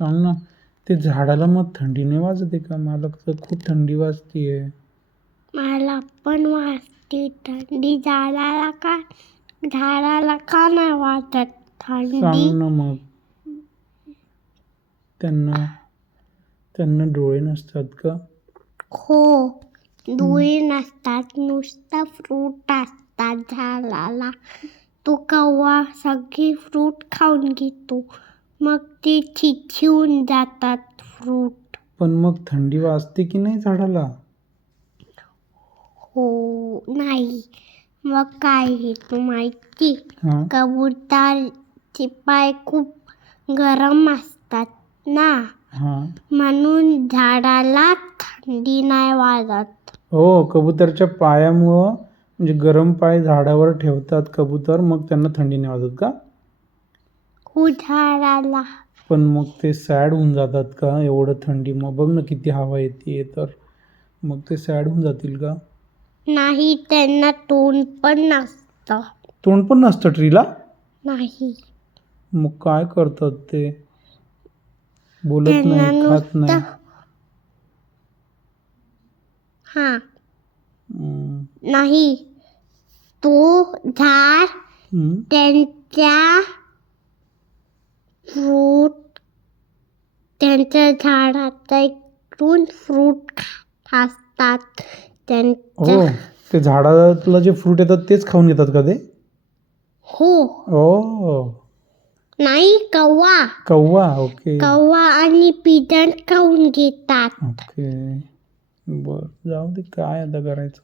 सांग ना. ते झाडाला मग थंडी नाही वाजते का? मला तर खूप थंडी वाजतीये. मला पण वाजते थंडी. झाडाला का नाही वाटत थंडी? सांग ना मग. त्यांना डोळे नसतात का? हो, डोळे नसतात, नुसतं फ्रूट असतात झाडाला. तो कव्वा सगळे फ्रूट खाऊन घेतो, मग ते चिकटून जातात फ्रूट. पण मग थंडी वाजते की नाही झाडाला? हो, नाही. मग काय हे तू माहिती? हा. कबुतराचे पाय खूप गरम असतात ना, हा. म्हणून झाडाला थंडी नाही वाजत. हो, कबूतरच्या पायामुळं म्हणजे गरम पाय झाडावर ठेवतात कबूतर, मग त्यांना थंडी नाही वाजत का? हो, झाडाला. पण मग ते सॅड होऊन जातात का एवढं थंडी? मग बघ ना किती हवा येते, तर मग ते सॅड होऊन जातील का? नाही, त्यांना तोंड पण नसतं. तोंड पण नसतं ट्रीला? नाही, मग काय करतात ते? बोलत त्यांना नाही, खात नाही. नुसतं नाही, तो झाड त्यांच्या झाडाचा इकडून फ्रूट खात असतात. हो, ते झाडाला जे फ्रूट येतात तेच खाऊन घेतात का ते? हो. ओ, नाही, कव्वा. ओके. कव्वा आणि पिजन खाऊन घेतात. ओके. बर, जाऊ दे, काय आता करायचं.